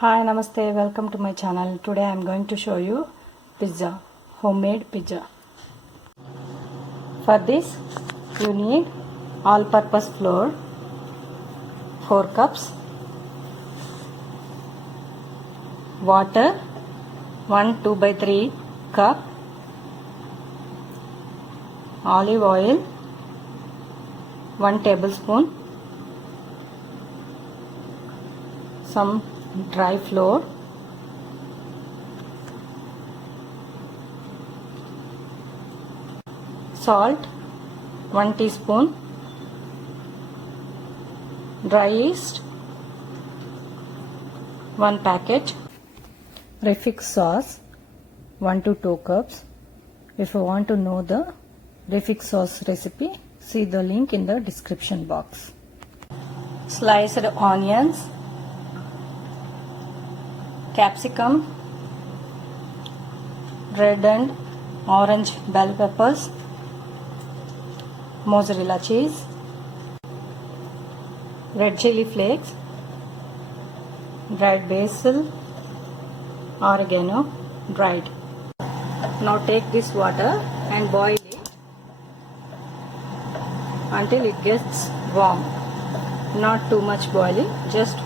Hi, Namaste, welcome to my channel. Today I am going to show you pizza, homemade pizza. For this you need all-purpose flour, 4 cups, water 1 2/3 cup, olive oil 1 tablespoon, some dry flour, salt 1 teaspoon, dry yeast 1 packet, refix sauce 1 to 2 cups. If you want to know the refix sauce recipe, see the link in the description box. Sliced onions, capsicum, red and orange bell peppers, mozzarella cheese, red chili flakes, dried basil, oregano, dried. Now take this water and boil it until it gets warm. Not too much boiling, just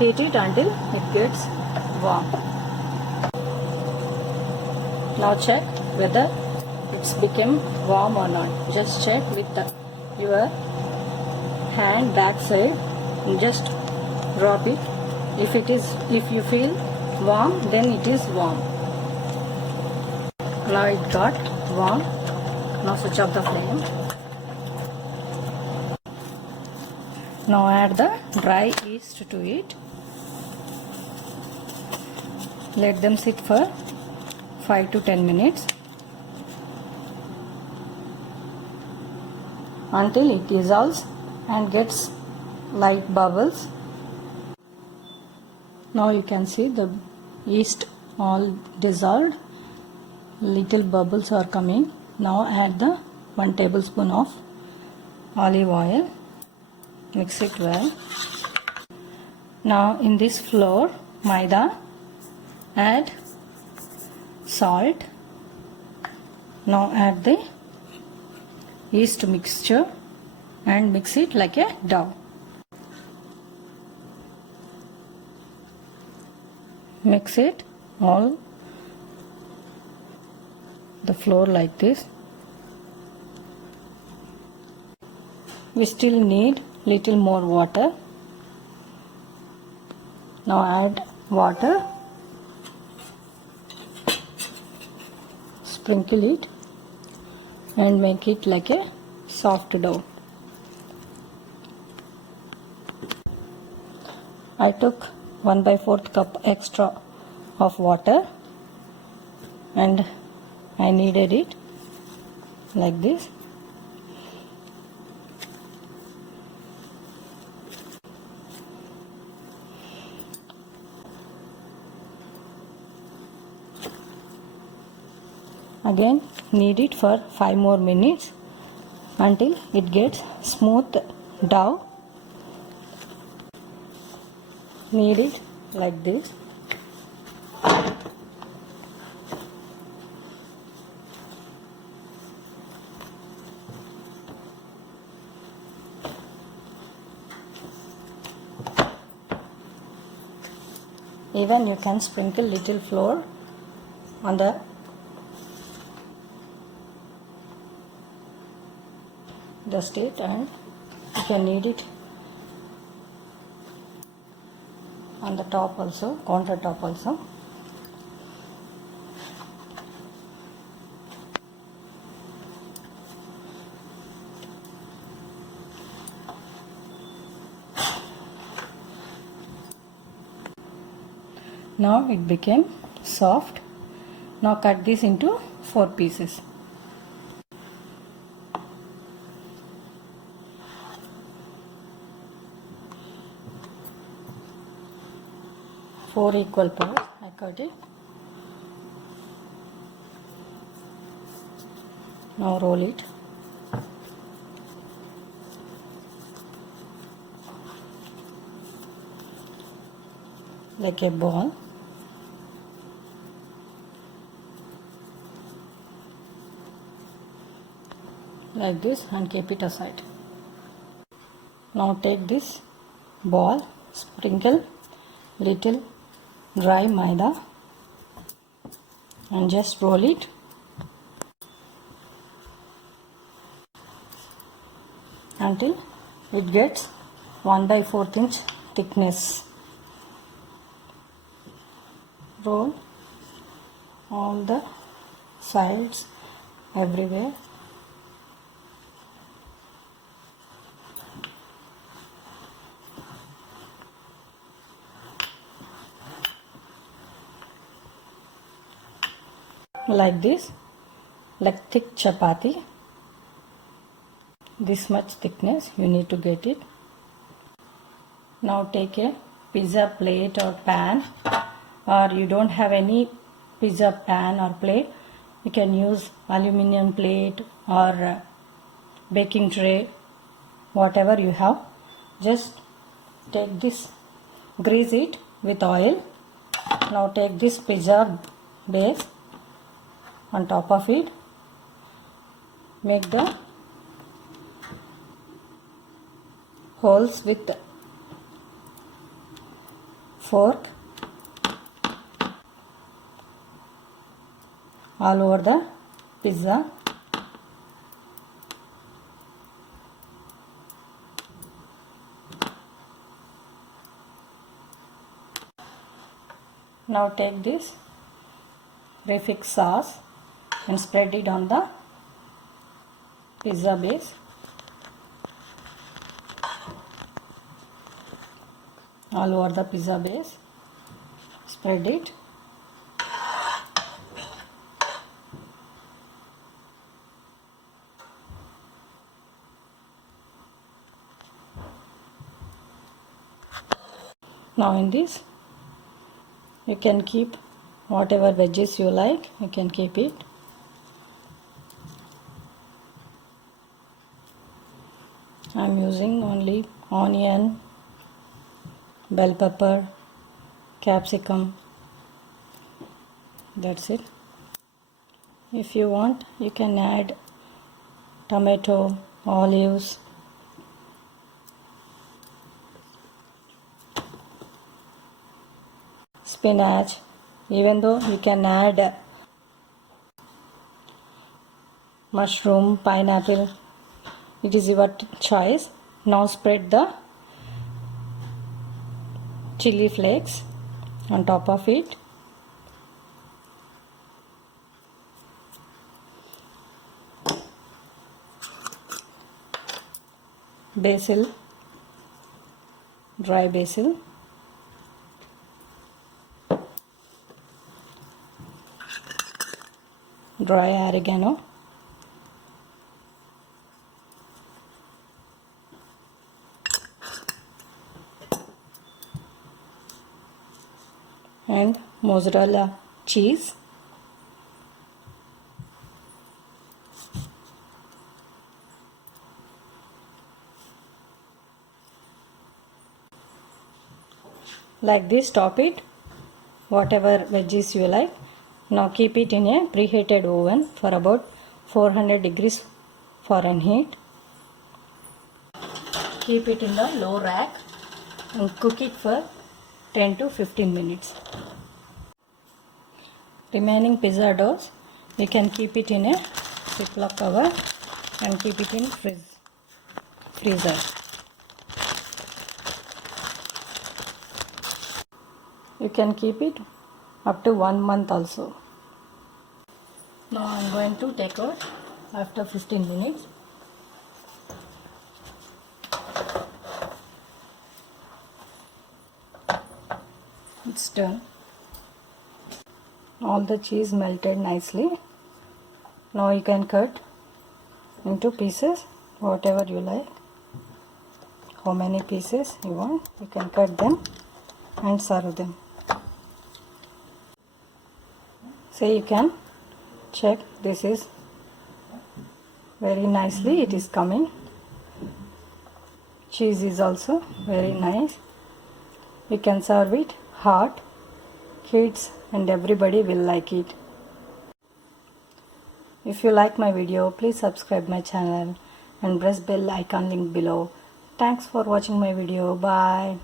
heat it until it gets warm. Now check whether it's become warm or not. Just check with your hand back side and just drop it. If you feel warm, then it is warm. Now it got warm. Now switch off the flame. Now add the dry yeast to it. Let them sit for 5 to 10 minutes until it dissolves and gets light bubbles. Now you can see the yeast all dissolved. Little bubbles are coming. Now add the 1 tablespoon of olive oil. Mix it well. Now in this flour, maida, add salt. Now add the yeast mixture and mix it like a dough. Mix it all the flour like this. We still need little more water. Now add water, sprinkle it and make it like a soft dough. I took 1/4 cup extra of water and I kneaded it like this. Again knead it for 5 more minutes until it gets smooth dough. Knead it like this. Even you can sprinkle little flour on the dust it and you can knead it on the top also, counter top also. Now it became soft. Now cut this into 4 pieces. Four equal parts I cut it. Now roll it. like a ball. Like this, and keep it aside. Now take this ball, sprinkle little dry maida and just roll it. Until it gets 1/4 inch thickness. Roll all the sides everywhere. Like this, like thick chapati. This much thickness you need to get it. Now take a pizza plate or pan, or you don't have any pizza pan or plate, you can use aluminum plate or baking tray, whatever you have. Just take this, grease it with oil. Now take this pizza base, on top of it make the holes with fork all over the pizza. Now take this refix sauce and spread it on the pizza base. All over the pizza base, spread it. Now in this you can keep whatever veggies you like, you can keep it. I am using only onion, bell pepper, capsicum. That's it. If you want, you can add tomato, olives, spinach, even though you can add mushroom, pineapple. It is your choice. Now spread the chili flakes on top of it. Basil, dry basil. Dry oregano. And mozzarella cheese. Like this, top it, whatever veggies you like. Now keep it in a preheated oven for about 400 degrees Fahrenheit. Keep it in the low rack and cook it for 10 to 15 minutes. Remaining pizza dough, you can keep it in a Ziploc cover and keep it in freezer. You can keep it up to 1 month also. Now I am going to take out after 15 minutes. It's done. All the cheese melted nicely. Now you can cut into pieces, whatever you like. How many pieces you want, you can cut them and serve them. So you can check, this is very nicely it is coming. Cheese is also very nice. You can serve it hot. Kids and everybody will like it. If you like my video, please subscribe my channel and press bell icon link below. Thanks for watching my video. Bye.